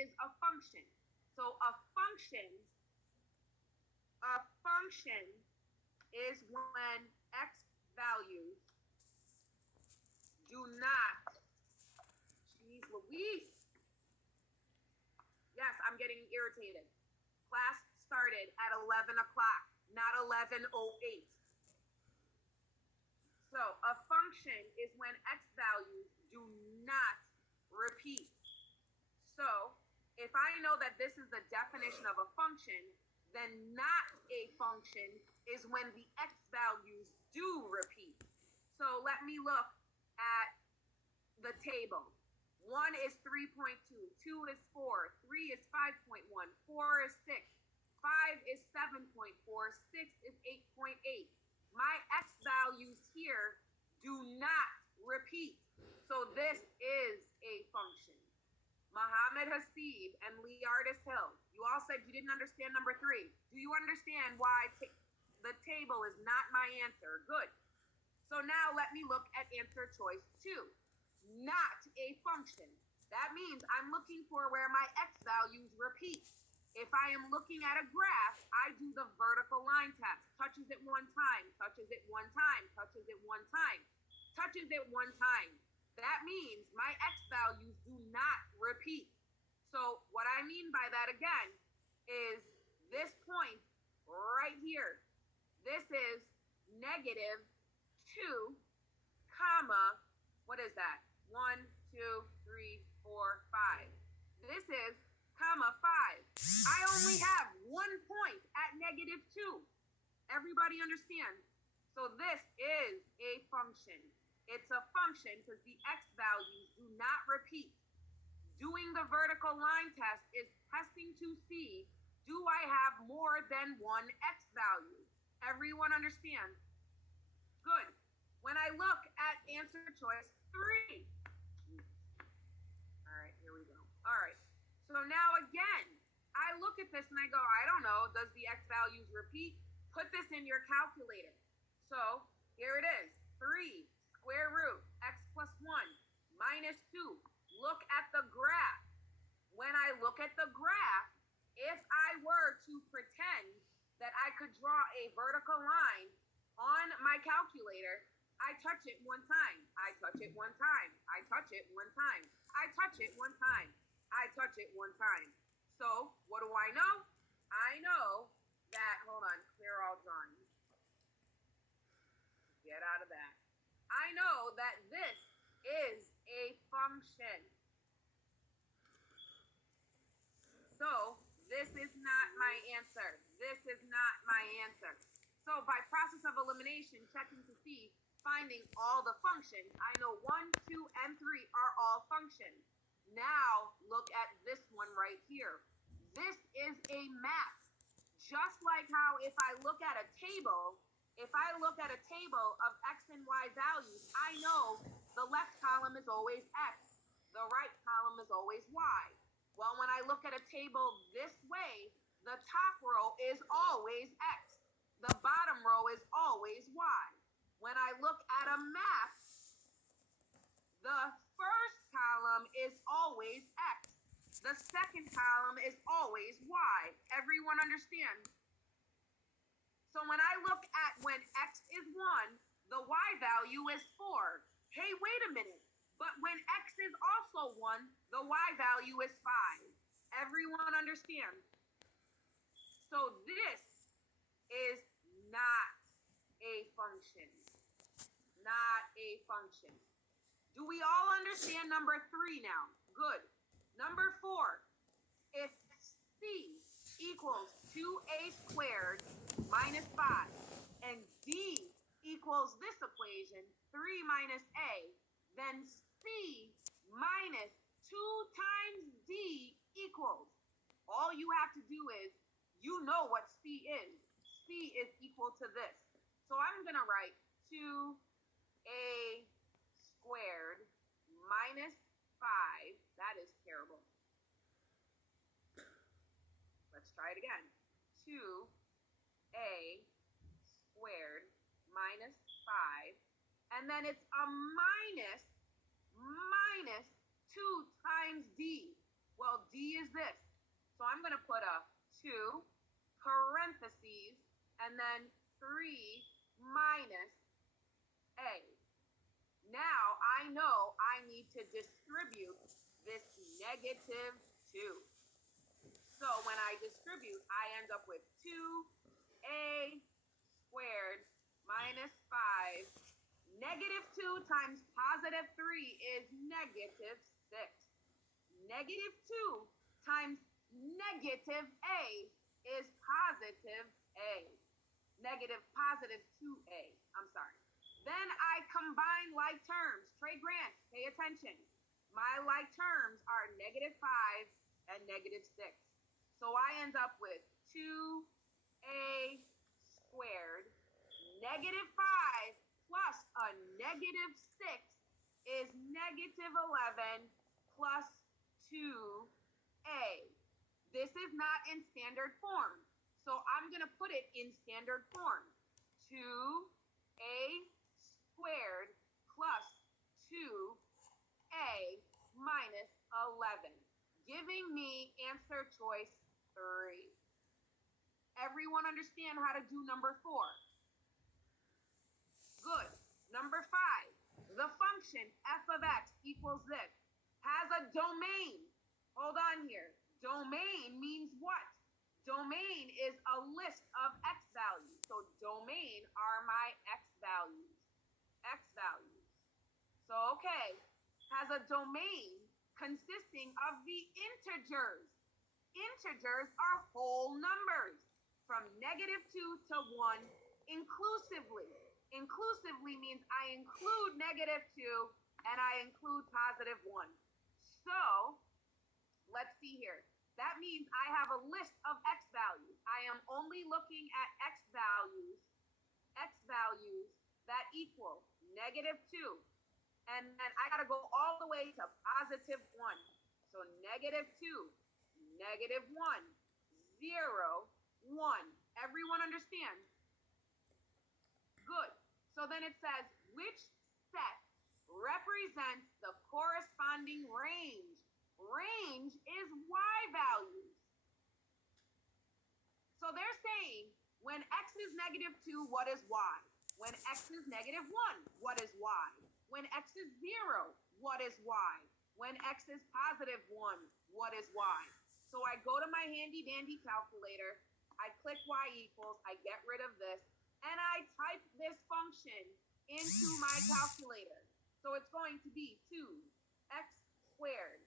is a function? So a function is when x values do not, geez Louise, yes, I'm getting irritated. Class started at 11 o'clock, not 11:08. So a function is when x values do not repeat. So if I know that this is the definition of a function, then not a function is when the x values do repeat. So let me look at the table. 1 is 3.2, 2 is 4, 3 is 5.1, 4 is 6, 5 is 7.4, 6 is 8.8. My x values here do not repeat. So this is a function. Mohammed Hasib and Leardis Hill, you all said you didn't understand number 3. Do you understand why the table is not my answer? Good. So now let me look at answer choice 2. Not a function. That means I'm looking for where my x values repeat. If I am looking at a graph, I do the vertical line test. Touches it one time, touches it one time, touches it one time, touches it one time. That means my x values do not repeat. So what I mean by that again is this point right here. This is negative 2, comma, what is that? 1, 2, 3, 4, 5. This is comma 5. I only have 1 point at negative 2. Everybody understand? So this is a function. It's a function because the x values do not repeat. Doing the vertical line test is testing to see, do I have more than 1 x value? Everyone understand? Good. When I look at answer choice 3. All right, here we go. All right. So now again, I look at this and I go, I don't know, does the x values repeat? Put this in your calculator. So here it is, 3 square root x plus 1 minus 2. Look at the graph. When I look at the graph, if I were to pretend that I could draw a vertical line on my calculator, I touch it one time, I touch it one time, I touch it one time, I touch it one time, I touch it one time. So what do I know? I know that, hold on, clear all drawings. Get out of that. I know that this is a function. So this is not my answer. This is not my answer. So by process of elimination, checking to see, finding all the functions, I know 1, 2, and 3 are all functions. Now look at this one right here. This is a map. Just like how if I look at a table, if I look at a table of x and y values, I know the left column is always x, the right column is always y. Well, when I look at a table this way, the top row is always x, the bottom row is always y. When I look at a map, the first column is always x, the second column is always y. Everyone understand? So when I look at when x is 1, the y value is 4. Hey, wait a minute. But when x is also 1, the y value is 5. Everyone understand? So this is not a function. Not a function. Do we all understand number 3 now? Good. Number 4. If c equals 2a squared minus 5 and d equals this equation, 3 minus a, then c minus 2 times d equals, all you have to do is, you know what c is. C is equal to this. So I'm going to write 2a squared minus 5. That is terrible. Let's try it again. 2a squared minus 5. And then it's a minus 2 times d. Well, d is this. So I'm going to put a 2 parentheses and then 3 minus a. Now I know I need to distribute this negative 2. So when I distribute, I end up with 2a squared minus 5. Negative 2 times positive 3 is negative 6. Negative 2 times negative a is positive a. Positive 2a. I'm sorry. Then I combine like terms. Trey Grant, pay attention. My like terms are negative 5 and negative 6. So I end up with 2a squared. Negative 5 plus a negative 6 is negative 11 plus 2a. This is not in standard form. So I'm going to put it in standard form. 2a squared plus 2a minus 11, giving me answer choice 3. Everyone understand how to do number 4? Good. Number 5, the function f of x equals this has a domain. Hold on here. Domain means what? Domain is a list of x values. So domain are my x values. X values. So, okay, has a domain consisting of the integers. Integers are whole numbers from negative 2 to 1 inclusively. Inclusively means I include negative 2 and I include positive 1. So, let's see here. That means I have a list of x values. I am only looking at x values that equal negative 2. And then I got to go all the way to positive 1. So negative 2, negative 1, 0, 1. Everyone understand? Good. So then it says, which set represents the corresponding range? Range is y values. So they're saying, when x is negative 2, what is y? When x is negative 1, what is y? When x is 0, what is y? When x is positive 1, what is y? So I go to my handy dandy calculator, I click y equals, I get rid of this, and I type this function into my calculator. So it's going to be 2x squared,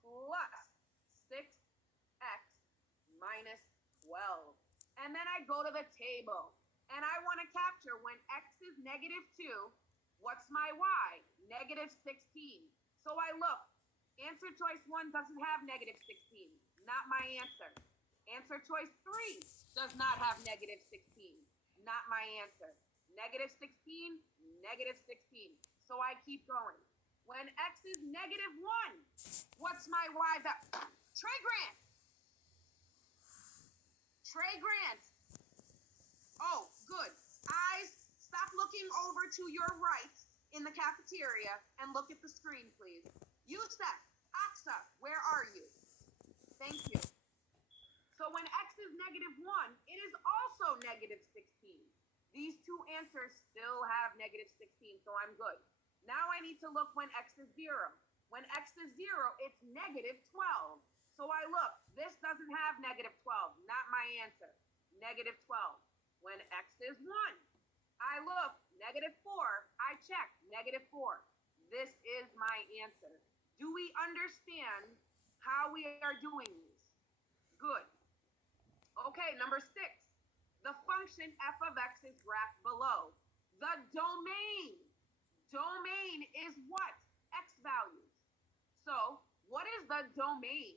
plus 6x minus 12. And then I go to the table, and I want to capture when x is negative 2, what's my y? Negative 16. So I look, answer choice 1 doesn't have negative 16, not my answer. Answer choice 3 does not have negative 16, not my answer. Negative 16, negative 16. So I keep going. When x is negative 1, what's my y? Trey Grant. Trey Grant. Oh, good. Eyes, stop looking over to your right in the cafeteria and look at the screen, please. Yusef, Aksa, where are you? Thank you. So when x is negative 1, it is also negative 16. These two answers still have negative 16, so I'm good. Now I need to look when x is 0. When x is 0, it's negative 12. So I look, this doesn't have negative 12, not my answer. Negative 12. When x is 1, I look, negative 4, I check, negative 4. This is my answer. Do we understand how we are doing this? Good. Okay, number 6. The function f of x is graphed below. The domain. Domain is what? X values. So, what is the domain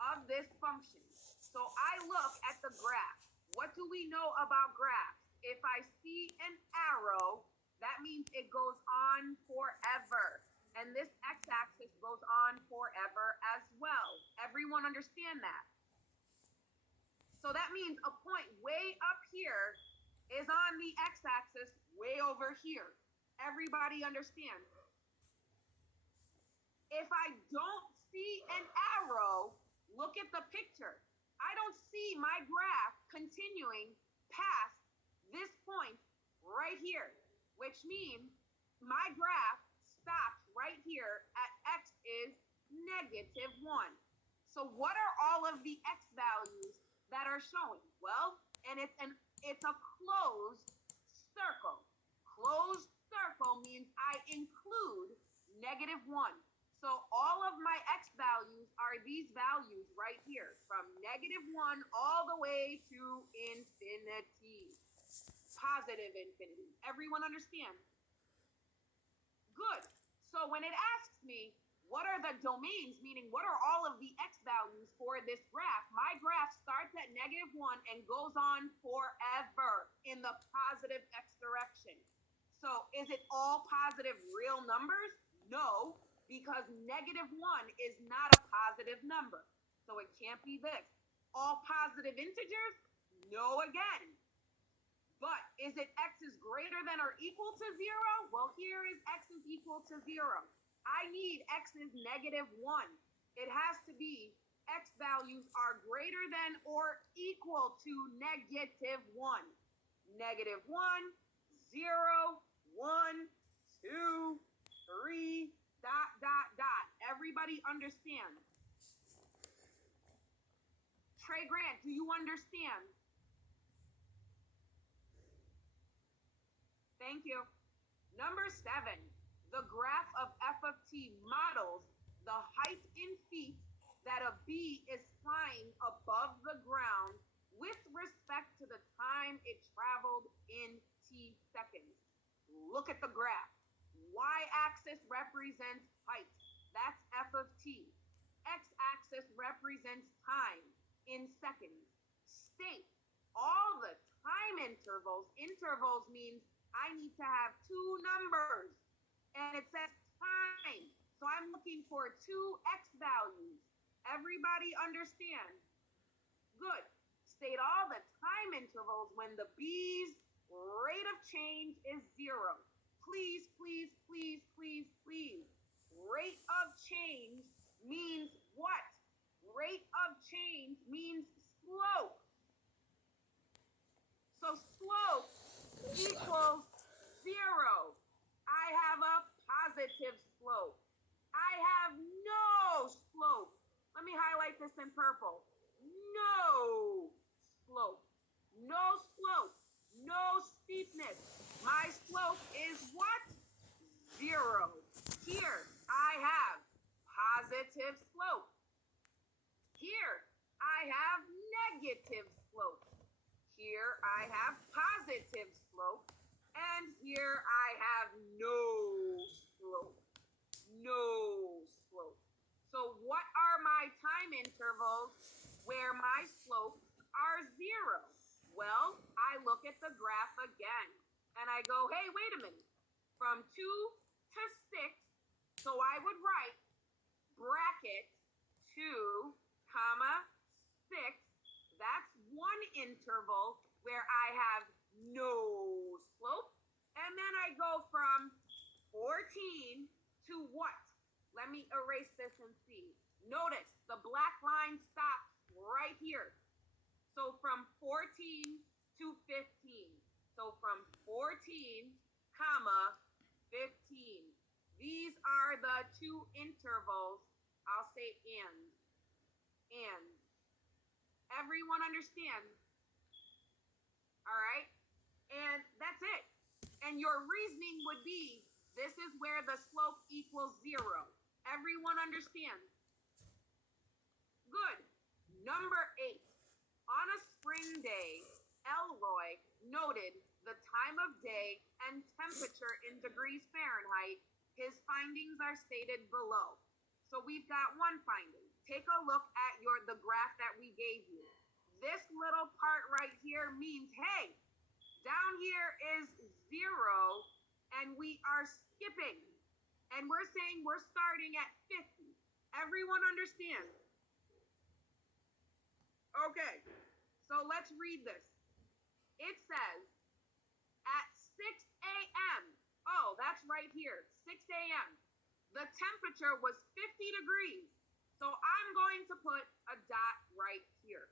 of this function? So I look at the graph. What do we know about graphs? If I see an arrow, that means it goes on forever. And this x-axis goes on forever as well. Everyone understand that? So that means a point way up here is on the x-axis way over here. Everybody understand? If I don't see Look at the picture. I don't see my graph continuing past this point right here, which means my graph stops right here at x is negative 1. So what are all of the x values that are showing? Well, and it's a closed circle. Closed circle means I include negative 1. So all of my x values are these values right here, from negative 1 all the way to infinity. Positive infinity. Everyone understand? Good. So when it asks me, what are the domains, meaning what are all of the x values for this graph, my graph starts at negative 1 and goes on forever in the positive x direction. So is it all positive real numbers? No, because negative 1 is not a positive number. So it can't be this. All positive integers? No again. But is it x is greater than or equal to 0? Well, here is x is equal to 0. I need x is negative 1. It has to be x values are greater than or equal to negative 1. Negative 1, 0, 1, 2, 3, ... Everybody understand? Trey Grant, do you understand? Thank you. Number 7, the graph of f of t models the height in feet that a bee is flying above the ground with respect to the time it traveled in t seconds. Look at the graph. Y-axis represents height. That's f of t. X-axis represents time in seconds. State all the time intervals. Intervals means I need to have two numbers. And it says time. So I'm looking for two x values. Everybody understand? Good. State all the time intervals when the bee's rate of change is 0. Please, please, please, please, please. Rate of change means what? Rate of change means slope. So slope equals 0. I have a positive slope. I have no slope. Let me highlight this in purple. No slope. No slope. No steepness. My slope is what? 0. Here, I have positive slope. Here, I have negative slope. Here, I have positive slope. And here, I have no slope. No slope. So what are my time intervals where my slopes are 0? Well, I look at the graph again, and I go, hey, wait a minute. From 2 to 6, so I would write bracket 2, comma, 6. That's one interval where I have no slope. And then I go from 14 to what? Let me erase this and see. Notice the black line stops right here. So from 14 to 15. So from 14, comma, 15. These are the two intervals. I'll say and. Everyone understand? All right? And that's it. And your reasoning would be, this is where the slope equals 0. Everyone understand? Good. Number 8. On a spring day, Elroy noted the time of day and temperature in degrees Fahrenheit. His findings are stated below. So we've got one finding. Take a look at the graph that we gave you. This little part right here means, hey, down here is 0, and we are skipping. And we're saying we're starting at 50. Everyone understand? Okay, so let's read this. It says, at 6 a.m., oh, that's right here, 6 a.m., the temperature was 50 degrees. So I'm going to put a dot right here.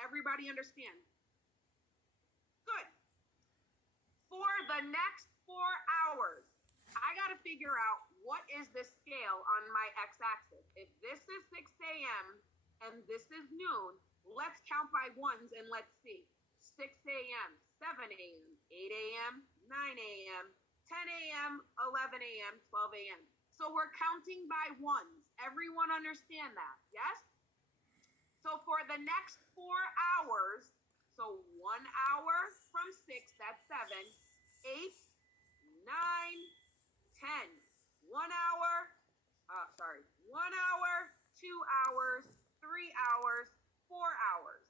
Everybody understand? Good. For the next 4 hours, I got to figure out what is the scale on my x-axis. If this is 6 a.m. and this is noon, let's count by ones and let's see. 6 a.m., 7 a.m., 8 a.m., 9 a.m., 10 a.m., 11 a.m., 12 a.m. So we're counting by ones. Everyone understand that, yes? So for the next 4 hours, so 1 hour from 6, that's 7, 8, 9, 10. 1 hour, 1 hour, 2 hours, 3 hours, 4 hours.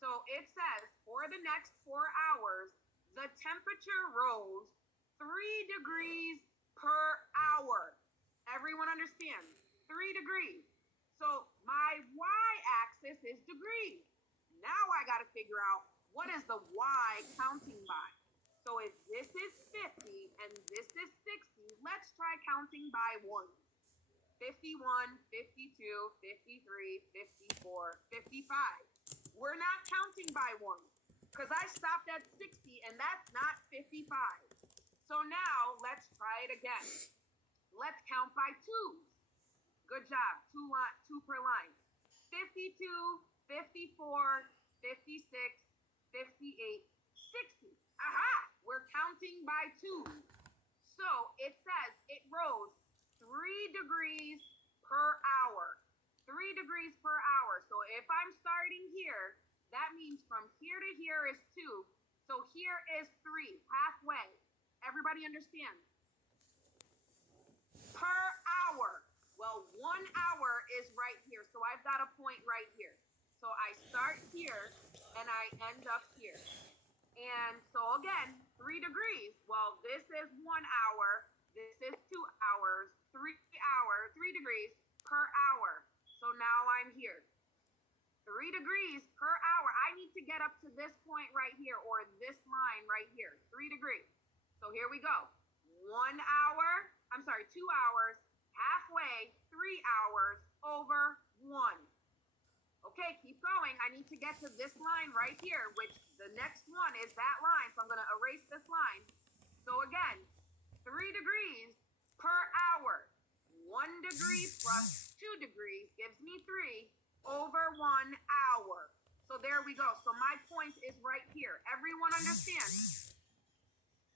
So it says for the next 4 hours, the temperature rose 3 degrees per hour. Everyone understands? 3 degrees. So my y-axis is degrees. Now I got to figure out what is the y counting by. So if this is 50 and this is 60, let's try counting by ones. 51, 52, 53, 54, 55. We're not counting by ones because I stopped at 60 and that's not 55. So now let's try it again. Let's count by twos. Good job. Two per line. 52, 54, 56, 58, 60. Aha! We're counting by twos. So it says it rose 3 degrees per hour. 3 degrees per hour. So if I'm starting here, that means from here to here is 2. So here is 3, halfway. Everybody understand? Per hour. Well, 1 hour is right here. So I've got a point right here. So I start here and I end up here. And so again, 3 degrees. Well, this is 1 hour. This is 2 hours, 3 degrees per hour. So now I'm here. 3 degrees per hour. I need to get up to this point right here or this line right here. 3 degrees. So here we go. 2 hours, halfway, 3 hours, over 1. Okay, keep going. I need to get to this line right here, which the next one is that line. So I'm going to erase this line. So again, 3 degrees per hour. 1 degree plus 2 degrees gives me 3 over 1 hour. So there we go. So my point is right here. Everyone understand?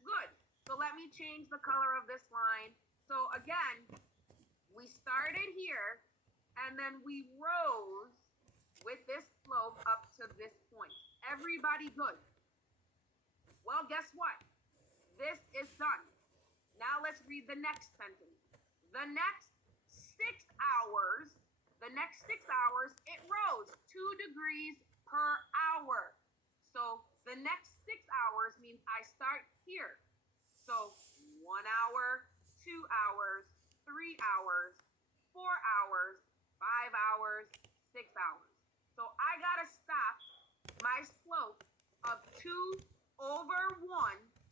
Good. So let me change the color of this line. So again, we started here and then we rose with this slope up to this point. Everybody good? Well, guess what? This is done. Now let's read the next sentence. The next 6 hours, it rose 2 degrees per hour. So the next 6 hours means I start here. So 1 hour, 2 hours, 3 hours, 4 hours, 5 hours, 6 hours. So I gotta stop my slope of 2 over 1,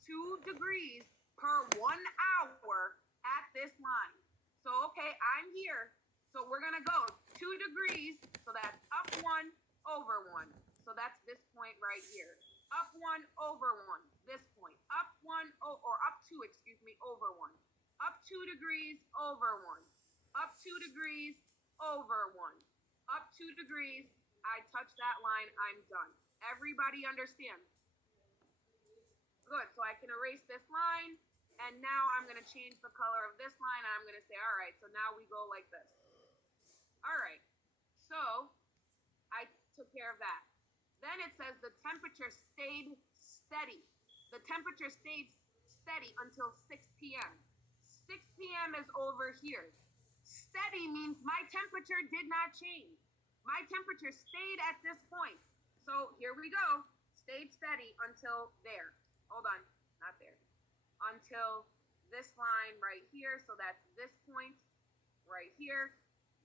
2 degrees per 1 hour at this line. So, okay, I'm here. So we're gonna go 2 degrees. So that's up 1, over 1. So that's this point right here. Up 1, over 1. This point. Up 1, or up 2, over 1. Up 2 degrees, over 1. Up 2 degrees, over 1. Up 2 degrees. I touch that line, I'm done. Everybody understand? Good, so I can erase this line, and now I'm gonna change the color of this line, and I'm gonna say, all right, so now we go like this. All right, so I took care of that. Then it says the temperature stayed steady. The temperature stayed steady until 6 p.m. 6 p.m. is over here. Steady means my temperature did not change. My temperature stayed at this point. So here we go. Stayed steady until there. Hold on, not there. Until this line right here. So that's this point right here.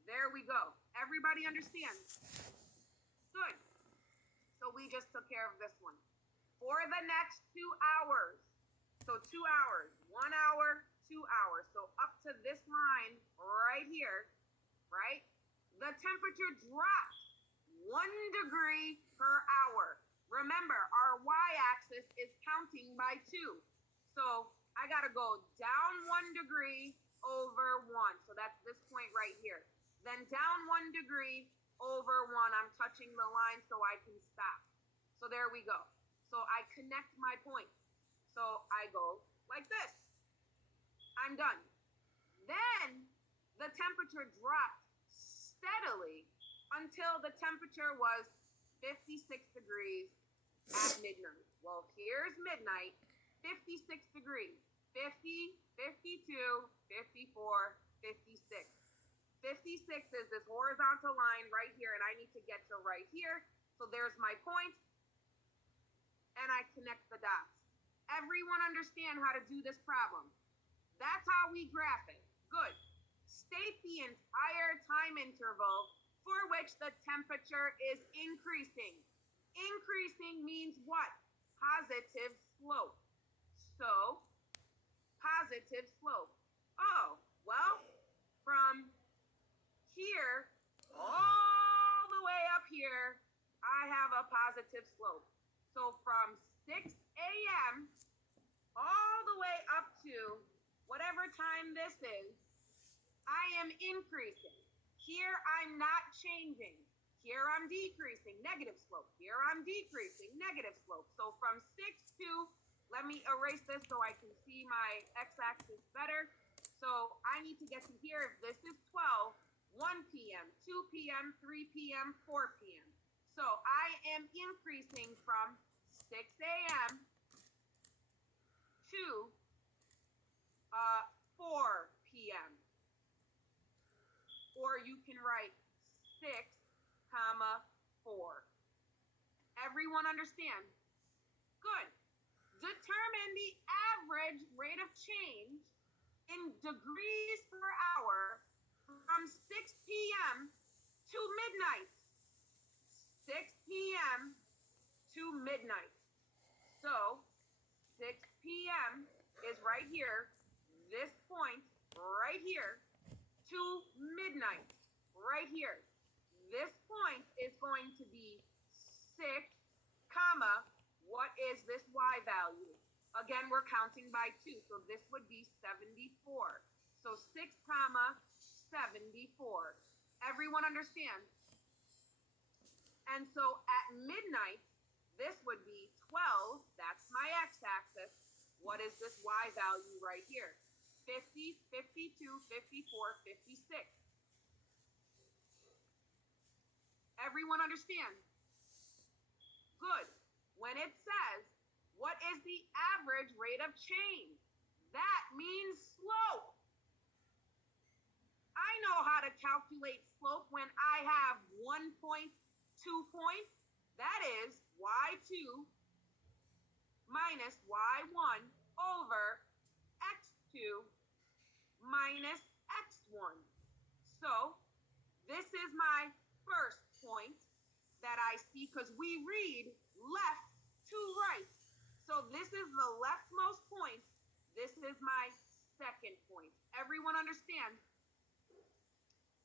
There we go. Everybody understands? Good. So we just took care of this one. For the next 2 hours. So 2 hours. 1 hour, 2 hours. So up to this line right here, right? The temperature dropped 1 degree per hour. Remember, our y-axis is counting by 2. So I got to go down 1 degree over 1. So that's this point right here. Then down 1 degree over 1. I'm touching the line so I can stop. So there we go. So I connect my points. So I go like this. I'm done. Then the temperature dropped steadily until the temperature was 56 degrees at midnight. Well, here's midnight, 56 degrees, 50, 52, 54, 56. 56 is this horizontal line right here, and I need to get to right here. So there's my point, and I connect the dots. Everyone understand how to do this problem? That's how we graph it. Good. State the entire time interval for which the temperature is increasing. Increasing means what? Positive slope. So, positive slope. Oh, well, from here all the way up here, I have a positive slope. So from 6 a.m. all the way up to whatever time this is, I am increasing. Here I'm not changing. Here I'm decreasing, negative slope. Here I'm decreasing, negative slope. So from 6 to, let me erase this so I can see my x-axis better. So I need to get to here. If this is 12, 1 p.m., 2 p.m., 3 p.m., 4 p.m. So I am increasing from 6 a.m. to 4 p.m. Or you can write 6, 4. Everyone understand? Good. Determine the average rate of change in degrees per hour from 6 p.m. to midnight. 6 p.m. to midnight. So 6 p.m. is right here, this point right here, to midnight right here. This point is going to be 6, comma, what is this y value? Again, we're counting by 2, so this would be 74. So 6, comma, 74. Everyone understand? And so at midnight, this would be 12, that's my x-axis. What is this y value right here? 50, 52, 54, 56. Everyone understand? Good. When it says, what is the average rate of change? That means slope. I know how to calculate slope when I have 1 point, 2 points. That is y2 minus y1 over x2 minus x1. So this is my first point that I see because we read left to right. So this is the leftmost point. This is my second point. Everyone understand?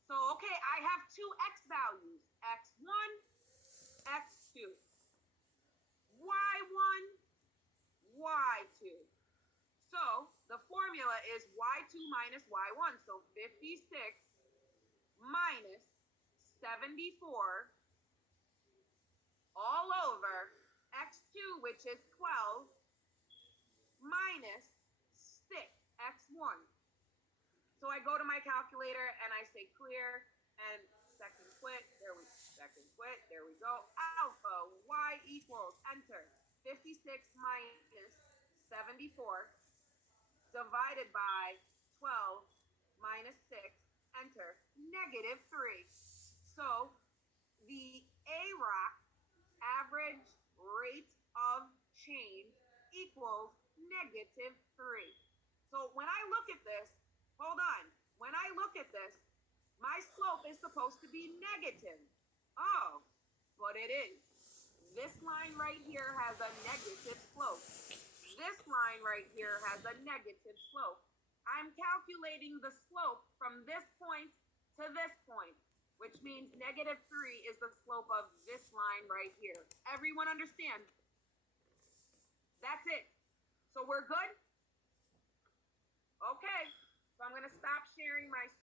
So, okay, I have 2 x values, x1, x2, y1, y2. So the formula is y2 minus y1. So 56 minus 74 all over x2, which is 12, minus 6, x1. So I go to my calculator and I say clear and second quit. There we go. Alpha y equals, enter, 56 minus 74 divided by 12 minus 6, enter, negative 3. So the AROC, average rate of change, equals negative 3. So when I look at this, hold on, when I look at this, my slope is supposed to be negative. Oh, but it is. This line right here has a negative slope. This line right here has a negative slope. I'm calculating the slope from this point to this point, which means negative 3 is the slope of this line right here. Everyone understand? That's it. So we're good? Okay. So I'm going to stop sharing my